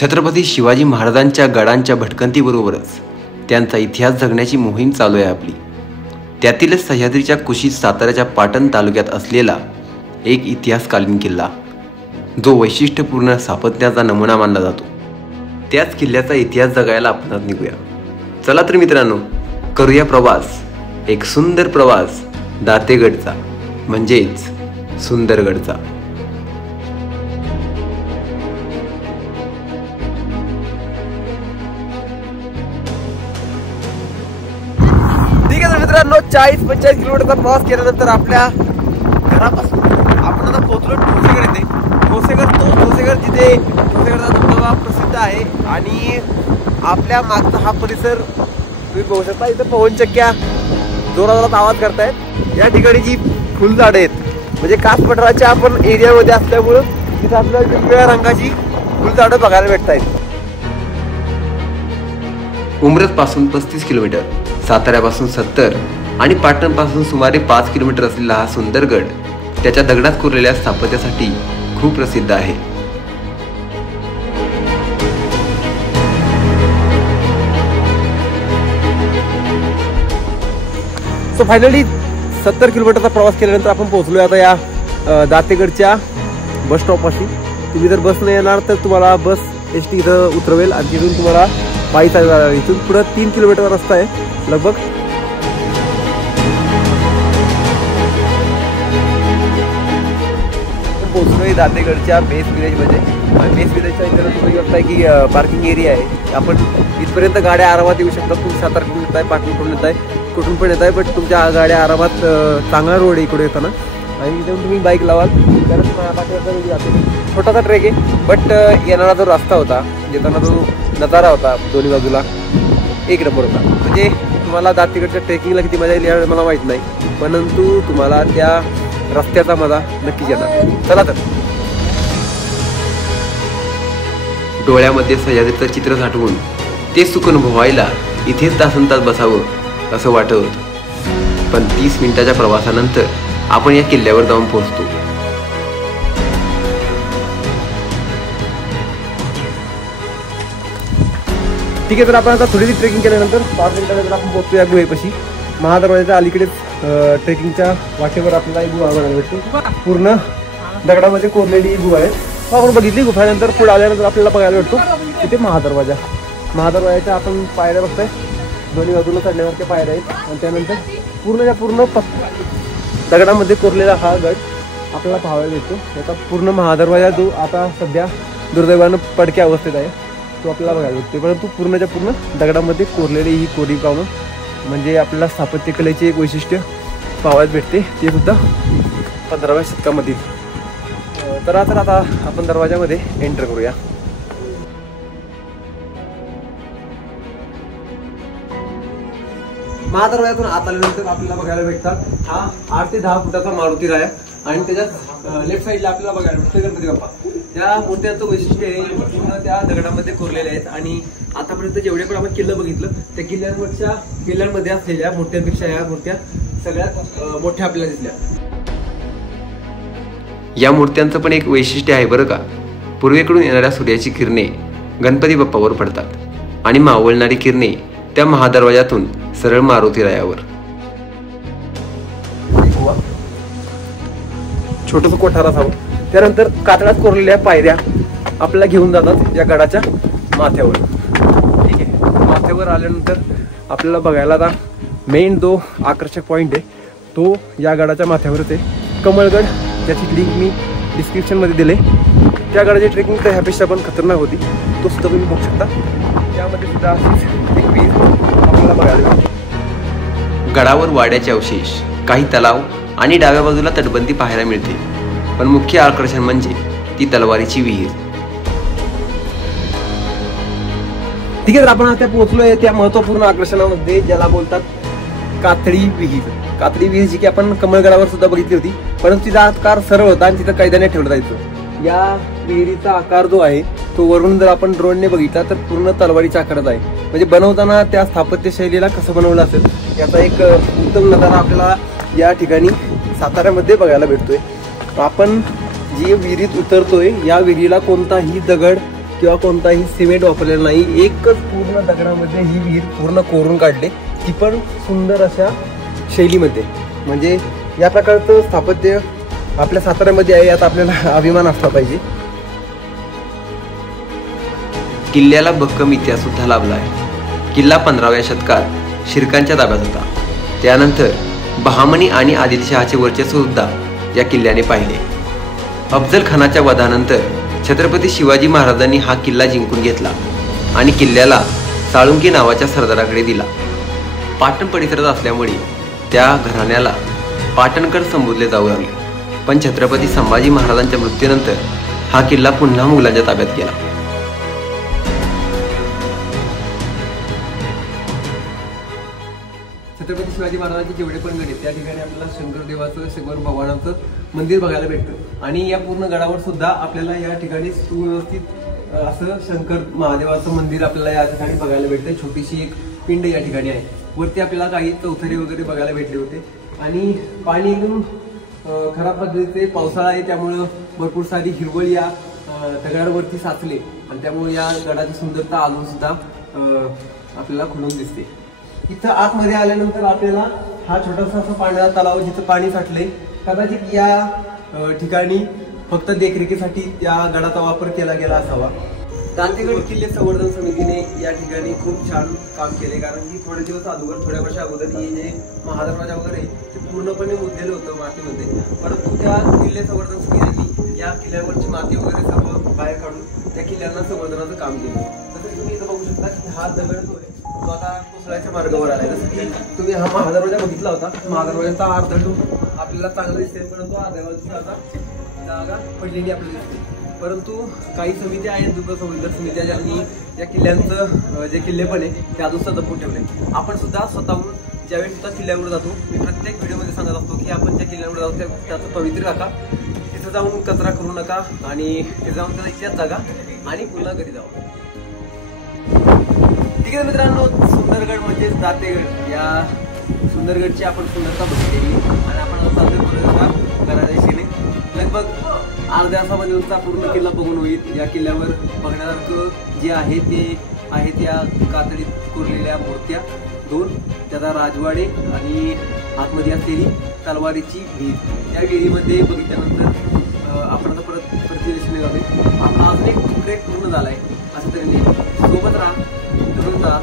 छत्रपती शिवाजी महाराजांच्या गडांच्या भटकंतीबरोबरच त्यांचा इतिहास जगण्याची मोहीम चालू आहे आपली। त्यातीलच सह्याद्रीच्या कुशीत साताऱ्याच्या पाटण तालुक्यात असलेला एक इतिहासकालीन किल्ला, जो वैशिष्ट्यपूर्ण स्थापत्याचा नमुना मानला जातो। त्याच किल्ल्याचा इतिहास जगायला आपण निघूया। चला तर मित्रांनो, करूया प्रवास, एक सुंदर प्रवास दातेगडचा, म्हणजेच सुंदरगडचा। ठीक आहे मित्रांनो, 40-45 किलोमीटरचा प्रवास केल्यानंतर आपल्या घरापासून आपण आता पोहोचलो ठोसेघर येथे। ठोसेघर जिथे ठोसेघरचा धबधबा प्रसिद्ध आहे आणि आपल्या मागचा हा परिसर तुम्ही बघू शकता। इथे पवनचक्क्या जोरात आवाज करतायत। या ठिकाणी जी फुलझाडे आहेत, म्हणजे कास पठाराच्या आपण एरियामध्ये असल्यामुळं तिथे आपल्याला वेगवेगळ्या रंगाची फुलझाडं बघायला भेटत आहेत। उमरत पासून 35 किलोमीटर, साताऱ्यापासून 70 आणि पाटण पासून सुमारे 5 किलोमीटर असलेला हा सुंदरगड त्याच्या दगडात कोरलेल्या स्थापत्यासाठी खूप प्रसिद्ध आहे। सो फायनली 70 किलोमीटरचा प्रवास केल्यानंतर आपण पोहोचलोय आता या दातेगडच्या बस स्टॉपपाशी। तुम्ही जर बसने येणार तर तुम्हाला बस एसटी इथं उतरवेल आणि तिथून तुम्हाला पायी चालत इथून पुढे 3 किलोमीटरचा रस्ता आहे लगभग। पोहोचलोय दातेगडच्या बेस विलेजमध्ये। बेस विलेजच्या इथे तुम्ही बघताय की पार्किंग एरिया आहे। आपण इथपर्यंत गाड्या आरामात येऊ शकतात। तुम्ही सातारकडून येत आहे, पाटणकडून येत आहे, कुठून पण येत आहे, बट तुमच्या गाड्या आरामात चांगला रोड आहे इकडे येताना। आणि इथे तुम्ही बाईक लावाल तर छोटासा ट्रेक आहे, बट येणारा जो रस्ता होता, येताना जो नजारा होता दोन्ही बाजूला एक नंबर होता। म्हणजे तुम्हाला दातेगडच्या ट्रेकिंगला किती मजा येईल मला माहीत नाही, परंतु तुम्हाला त्या रस्त्याचा मजा नक्कीच येणार। चला तर, डोळ्यामध्ये सह्याद्रीचं चित्र साठवून ते सुख अनुभवायला इथेच तासंतास बसावं असं वाटत होतं। पण 30 मिनिटाच्या प्रवासानंतर आपण या किल्ल्यावर जाऊन पोहोचतो। ठीक आहे, तर आपण आता थोडीशी ट्रेकिंग केल्यानंतर 5 मिनिटानंतर आपण पोहोचतो या गुहेपाशी। महादरवाजाच्या अलीकडेच ट्रेकिंगच्या वाटेवर आपल्याला एक गुहा बघायला भेटतो। पूर्ण दगडामध्ये कोरलेली गुहा आहे। आपण बघितली गुफानंतर पुढे आल्यानंतर आपल्याला बघायला भेटतो तिथे महादरवाजाच्या आपण पायऱ्या बघताय, दोन्ही बाजूला चढण्यासारख्या पायऱ्या आहेत। आणि त्यानंतर पूर्ण दगडामध्ये कोरलेला हा गड आपल्याला पाहायला भेटतो। त्याचा पूर्ण महादरवाजा जो आता सध्या दुर्दैवानं पडक्या अवस्थेत आहे तो आपल्याला बघायला भेटतो। परंतु पूर्णच्या पूर्ण दगडामध्ये कोरलेली ही कोरीवकाम म्हणजे आपल्याला स्थापत्यकलेचे एक वैशिष्ट्य पाहायला भेटते, ते सुद्धा 15व्या शतकामधील। तर आता आपण दरवाजामध्ये एंटर करूया। महादरवाजातून आत आल्यानंतर आपल्याला बघायला भेटतात हा 8 ते 10 फुटाचा मारुती राया आणि त्याच्यात लेफ्ट साईडला आपल्याला बघायला भेटतो गणपती बाप्पा। त्या मूर्त्यांचं वैशिष्ट्य आहे पूर्ण त्या दगडामध्ये कोरलेले आहेत। आणि आतापर्यंत जेवढे पण आपण किल्ले बघितलं त्या किल्ल्यांमध्ये असलेल्या मूर्त्यांपेक्षा या मूर्त्या सगळ्यात मोठ्या आपल्याला दिसल्या। या मूर्त्यांचं पण एक वैशिष्ट्य आहे बरं का, पूर्वेकडून येणाऱ्या सूर्याची किरणे गणपती बाप्पावर पडतात आणि मावळणारी किरणे त्या महादरवाजातून सरळ मारुती रायावर। छोटस कोठार असावं, त्यानंतर कातळात कोरलेल्या पायऱ्या आपल्याला घेऊन जातात या गडाच्या माथ्यावर। ठीक आहे, माथ्यावर आल्यानंतर आपल्याला बघायला आता मेन जो आकर्षक पॉइंट आहे तो या गडाच्या माथ्यावरच आहे, कमळगड, ज्याची लिंक मी डिस्क्रिप्शनमध्ये दिले। त्या गडाची ट्रेकिंग तर ह्यापेक्षा पण खतरनाक होती, तो सुद्धा तुम्ही बघू शकता। त्यामध्ये सुद्धा एक वीज आपल्याला बघायला मिळते। गडावर वाड्याचे अवशेष, काही तलाव आणि डाव्या बाजूला तटबंदी पाहायला मिळते, पण मुख्य आकर्षण म्हणजे ती तलवारीची विहीर। ठीक आहे, तर आपण आता पोहोचलोय त्या महत्वपूर्ण आकर्षणामध्ये, ज्याला बोलतात कातळी विहीर। कातळी विहीर जी की आपण कमळगडावर सुद्धा बघितली होती, परंतु तिचा आकार सरळ होता आणि तिथं कैद्याने ठेवलं जायचं। या विहिरीचा आकार जो आहे तो वरून जर आपण ड्रोनने बघितला तर पूर्ण तलवारीच्या आकारात आहे। म्हणजे बनवताना त्या स्थापत्य शैलीला कसं बनवलं असेल याचा एक उत्तम नजारा आपल्याला या ठिकाणी साताऱ्यामध्ये बघायला भेटतोय। आपण जी विहिरीत उतरतोय या विहिरीला कोणताही दगड किंवा कोणताही सिमेंट वापरलेला नाही, एकच पूर्ण दगडामध्ये ही विहीर पूर्ण कोरून काढले, ती पण सुंदर अशा शैलीमध्ये. म्हणजे या प्रकारचं स्थापत्य आपल्या साताऱ्यामध्ये आहे, यात आपल्याला अभिमान असला पाहिजे. किल्ल्याला भक्कम इतिहास सुद्धा लाभला आहे. किल्ला 15व्या शतकात शिर्कांच्या ताब्यात होता. त्यानंतर बहामनी आणि आदिलशहाचे वर्चस्व सुद्धा या किल्ल्याने पाहिले. अफजल खानाच्या वधानंतर छत्रपती शिवाजी महाराजांनी हा किल्ला जिंकून घेतला आणि किल्ल्याला साळुंके नावाच्या सरदाराकडे दिला. पाटण परिसरात असल्यामुळे त्या घराण्याला पाटणकर संबोधले जाऊ लागले. पण छत्रपती संभाजी महाराजांच्या मृत्यूनंतर हा किल्ला पुन्हा मुघलांच्या ताब्यात गेला. छत्रपती शिवाजी महाराजांचे जेवढे पण गड आहेत त्या ठिकाणी आपल्याला शंकर देवाचं, शंकर भगवानाचं मंदिर बघायला भेटतं. आणि या पूर्ण गडावर सुद्धा आपल्याला या ठिकाणी सुव्यवस्थित असं शंकर महादेवाचं मंदिर आपल्याला या ठिकाणी बघायला भेटतं. छोटीशी एक पिंड या ठिकाणी आहे. वरती आपल्याला काही चौथरे वगैरे बघायला भेटले होते. आणि पाणी एकदम खराब पद्धतीचे, पावसाळा आहे त्यामुळं भरपूर सारी हिरवळ या दगडावरती साचले आणि त्यामुळे या गडाची सुंदरता अजून सुद्धा आपल्याला खुलून दिसते. इथं आतमध्ये आल्यानंतर आपल्याला हा छोटासा असा पांढरा तलाव, जिथं पाणी साठले, कदाचित या ठिकाणी फक्त देखरेखीसाठी या गडाचा वापर केला गेला असावा. तांतेगड किल्ले संवर्धन समितीने या ठिकाणी खूप छान काम केले, कारण की थोडे दिवस अगोदर, थोड्या वर्षा अगोदर हे जे महादरवाजा वगैरे ते पूर्णपणे मुजलेलं होतं मातीमध्ये. परंतु त्या किल्ले संवर्धन समितीने या किल्ल्यावरची माती वगैरे सर्व बाहेर काढून त्या किल्ल्यांना संवर्धनाचं काम केलं. तसंच तुम्ही इथं बघू शकता की हा दगड जो आहे तो आता कोसळ्याच्या मार्गावर आलाय. जसं की तुम्ही हा महादरवाजा बघितला होता, महादरवाजाचा अर्धा टूक आपल्याला चांगला दिसते, परंतु अर्ध्या बाजूची आता जागा पडलेली आपल्याला दिसते. परंतु काही समित्या आहेत, दुसऱ्या संवर्धन समित्या, ज्यांनी या किल्ल्यांचं जे किल्लेपण आहे ते अजून सुद्धा जपून ठेवले. आपण सुद्धा स्वतःहून ज्यावेळी सुद्धा किल्ल्यावर जातो, मी प्रत्येक व्हिडिओमध्ये सांगत असतो की आपण ज्या किल्ल्यावर जातो त्याचं पवित्र राखा, तिथं जाऊन कचरा करू नका आणि तिथे जाऊन त्याचा इतिहास जागा आणि पुन्हा घरी जावं. ठीक आहे मित्रांनो, सुंदरगड म्हणजेच दातेगड, या सुंदरगडची आपण सुंदरता बघितलेली आणि आपण आता दिशेने लगभग अर्ध्या तासामध्ये नुसता पूर्ण किल्ला बघून होईल. या किल्ल्यावर बघण्यासारखं जे आहे ते आहेत या कातडीत कोरलेल्या मूर्त्या 2, त्याचा राजवाडे आणि आतमध्ये असलेली तलवारीची विहीर. या विहिरीमध्ये बघितल्यानंतर आपण आता परत दिशेने जावे. आपला अजून एक ट्रेक पूर्ण झालाय. असं तरी सोबत राहा, धरून राहा.